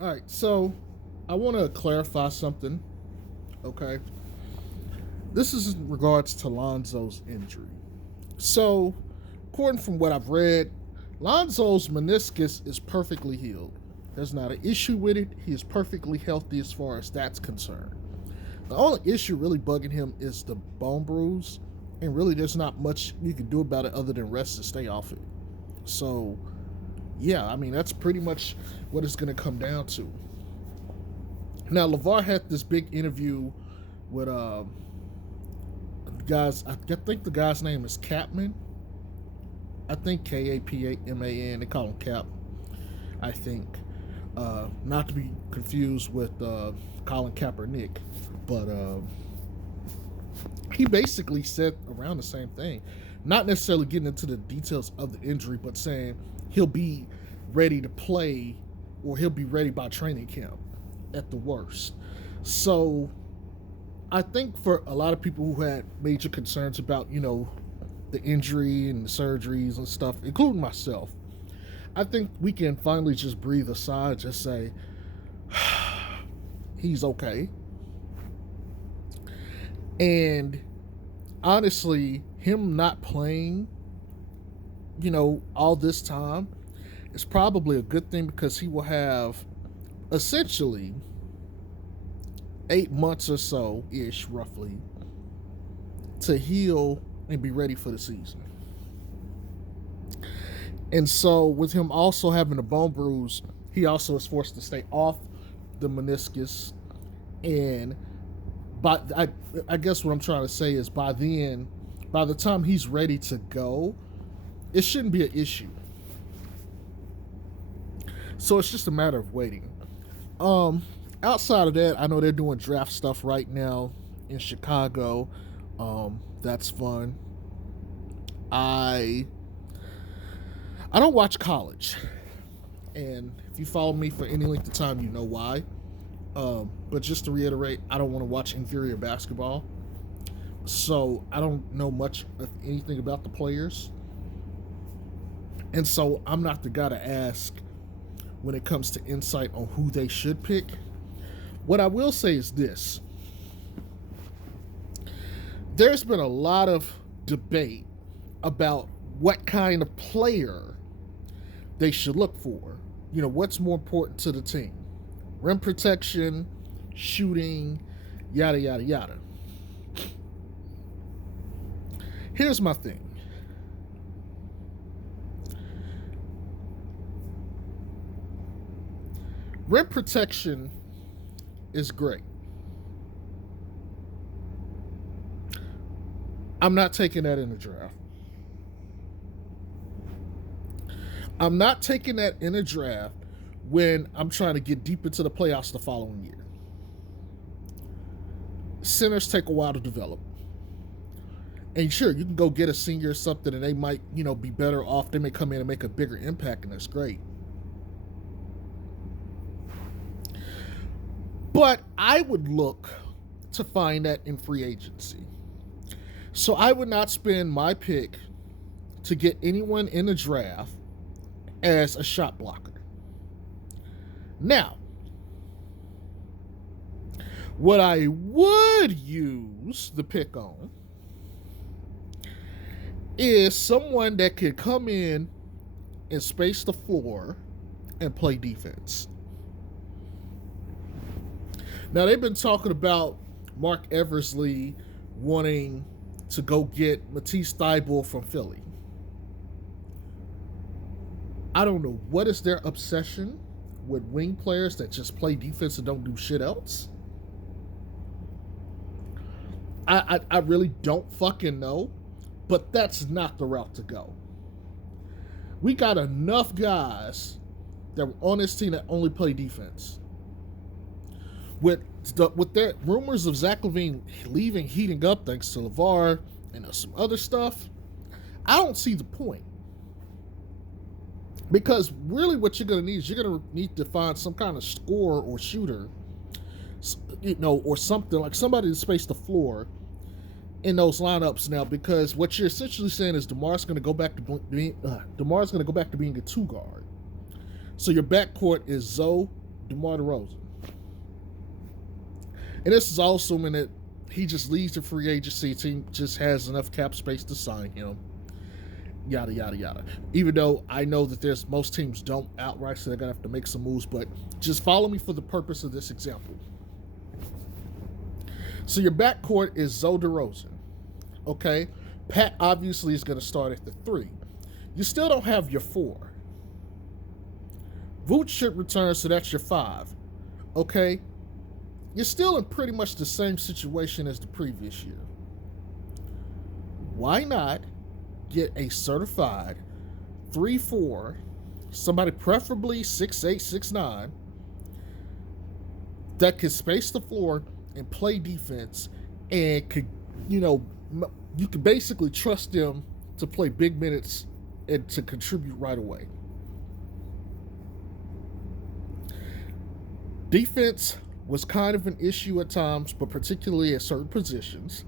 All right, so I want to clarify something. Okay, this is in regards to Lonzo's injury. So, according from what I've read, Lonzo's meniscus is perfectly healed. There's not an issue with it. He is perfectly healthy as far as that's concerned. The only issue really bugging him is the bone bruise, and really there's not much you can do about it other than rest and stay off it. So, yeah, I mean that's pretty much what it's going to come down to. Now, LeVar had this big interview with guys. I think the guy's name is Capman. I think Kapman. They call him Cap. I think. Not to be confused with Colin Kaepernick, but he basically said around the same thing. Not necessarily getting into the details of the injury, but saying he'll be ready to play or he'll be ready by training camp at the worst. So I think for a lot of people who had major concerns about, the injury and the surgeries and stuff, including myself, I think we can finally just breathe aside, just say, he's okay. And honestly, him not playing, all this time is probably a good thing because he will have essentially 8 months or so ish, roughly, to heal and be ready for the season. And so, with him also having a bone bruise, he also is forced to stay off the meniscus. And I guess what I'm trying to say is by the time he's ready to go, it shouldn't be an issue. So it's just a matter of waiting. Outside of that, I know they're doing draft stuff right now in Chicago. That's fun. I don't watch college, and if you follow me for any length of time, you know why. But just to reiterate, I don't want to watch inferior basketball, so I don't know much of anything about the players, and so I'm not the guy to ask when it comes to insight on who they should pick. What I will say is this: there's been a lot of debate about what kind of player they should look for. What's more important to the team? Rim protection, shooting, yada, yada, yada. Here's my thing. Rim protection is great. I'm not taking that in the draft. I'm not taking that in a draft when I'm trying to get deep into the playoffs the following year. Centers take a while to develop. And sure, you can go get a senior or something and they might, be better off. They may come in and make a bigger impact, and that's great. But I would look to find that in free agency. So I would not spend my pick to get anyone in the draft as a shot blocker. Now, what I would use the pick on is someone that could come in and space the floor and play defense. Now, they've been talking about Mark Eversley wanting to go get Matisse Thybulle from Philly. I don't know what is their obsession with wing players that just play defense and don't do shit else. I really don't fucking know, but that's not the route to go. We got enough guys that were on this team that only play defense. With their rumors of Zach LaVine leaving heating up thanks to LeVar and some other stuff, I don't see the point. Because really what you're going to need is you're going to need to find some kind of scorer or shooter, or something like somebody to space the floor in those lineups now. Because what you're essentially saying is DeMar's going to go back to being a 2 guard. So your backcourt is Zoe, DeMar DeRozan. And this is all assuming that he just leaves the free agency team, just has enough cap space to sign him. Yada, yada, yada. Even though I know that most teams don't outright, so they're going to have to make some moves, but just follow me for the purpose of this example. So your backcourt is Zoe DeRozan. Okay? Pat obviously is going to start at the 3. You still don't have your 4. Vooch should return, so that's your 5. Okay? You're still in pretty much the same situation as the previous year. Why not get a certified 3-4, somebody preferably 6'8", 6'9", that can space the floor and play defense and could, you could basically trust them to play big minutes and to contribute right away. Defense was kind of an issue at times, but particularly at certain positions.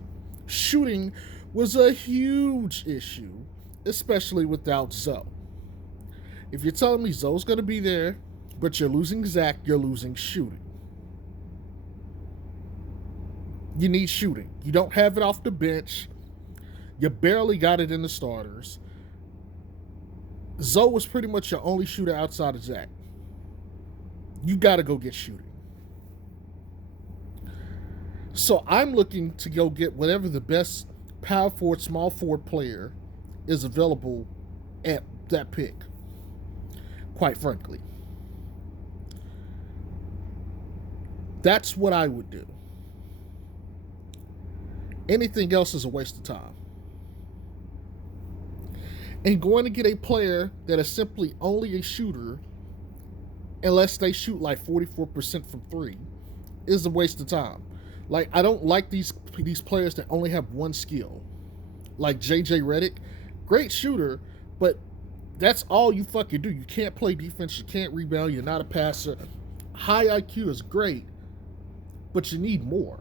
Shooting was a huge issue, especially without Zoe. If you're telling me Zoe's going to be there, but you're losing Zach, you're losing shooting. You need shooting. You don't have it off the bench. You barely got it in the starters. Zoe was pretty much your only shooter outside of Zach. You got to go get shooting. So I'm looking to go get whatever the best power forward, small forward player is available at that pick, quite frankly. That's what I would do. Anything else is a waste of time. And going to get a player that is simply only a shooter, unless they shoot like 44% from 3, is a waste of time. Like, I don't like these players that only have one skill. Like JJ Redick, great shooter, but that's all you fucking do. You can't play defense, you can't rebound, you're not a passer. High IQ is great, but you need more.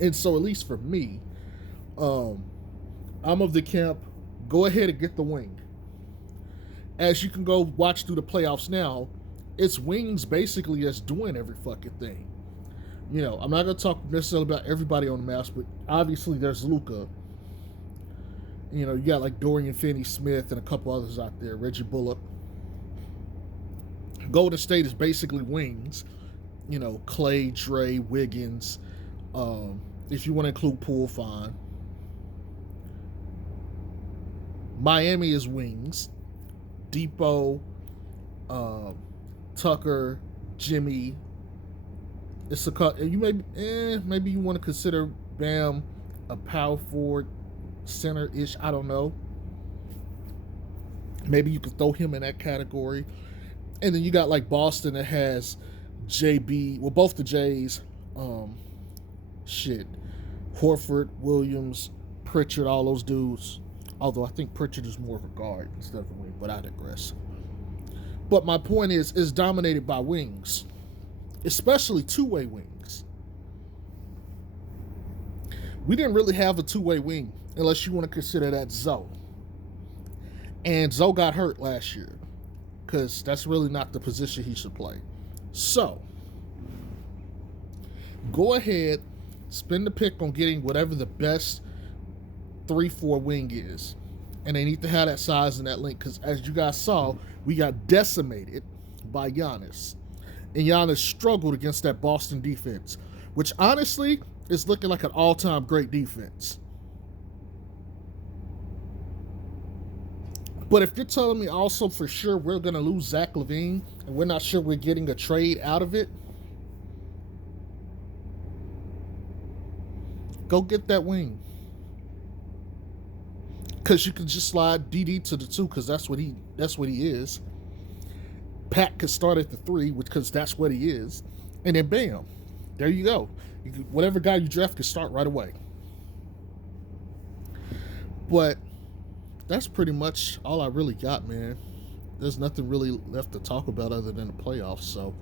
And so, at least for me, I'm of the camp, go ahead and get the wing. As you can go watch through the playoffs now, it's wings basically that's doing every fucking thing. I'm not going to talk necessarily about everybody on the Mavs, but obviously there's Luka. You got like Dorian Finney-Smith and a couple others out there, Reggie Bullock. Golden State is basically wings. Clay, Dre, Wiggins. If you want to include Poole, fine. Miami is wings. Depot, Tucker, Jimmy. It's maybe you want to consider Bam a power forward, center-ish. I don't know. Maybe you could throw him in that category. And then you got like Boston that has JB. Well, both the J's. Horford, Williams, Pritchard, all those dudes. Although I think Pritchard is more of a guard instead of a wing, but I digress. But my point is, it's dominated by wings, especially two-way wings. We didn't really have a two-way wing unless you want to consider that Zoe. And Zoe got hurt last year because that's really not the position he should play. So, go ahead, spend the pick on getting whatever the best 3-4 wing is. And they need to have that size and that length because as you guys saw, we got decimated by Giannis. And Giannis struggled against that Boston defense, which honestly is looking like an all-time great defense. But if you're telling me also for sure we're going to lose Zach LaVine and we're not sure we're getting a trade out of it, go get that wing. Because you can just slide DD to the 2 because that's what he is. Pat could start at the 3 because that's what he is. And then bam, there you go. Whatever guy you draft can start right away. But that's pretty much all I really got, man. There's nothing really left to talk about other than the playoffs. So,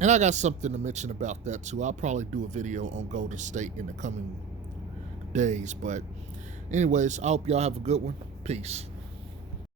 and I got something to mention about that too. I'll probably do a video on Golden State in the coming days. But anyways, I hope y'all have a good one. Peace.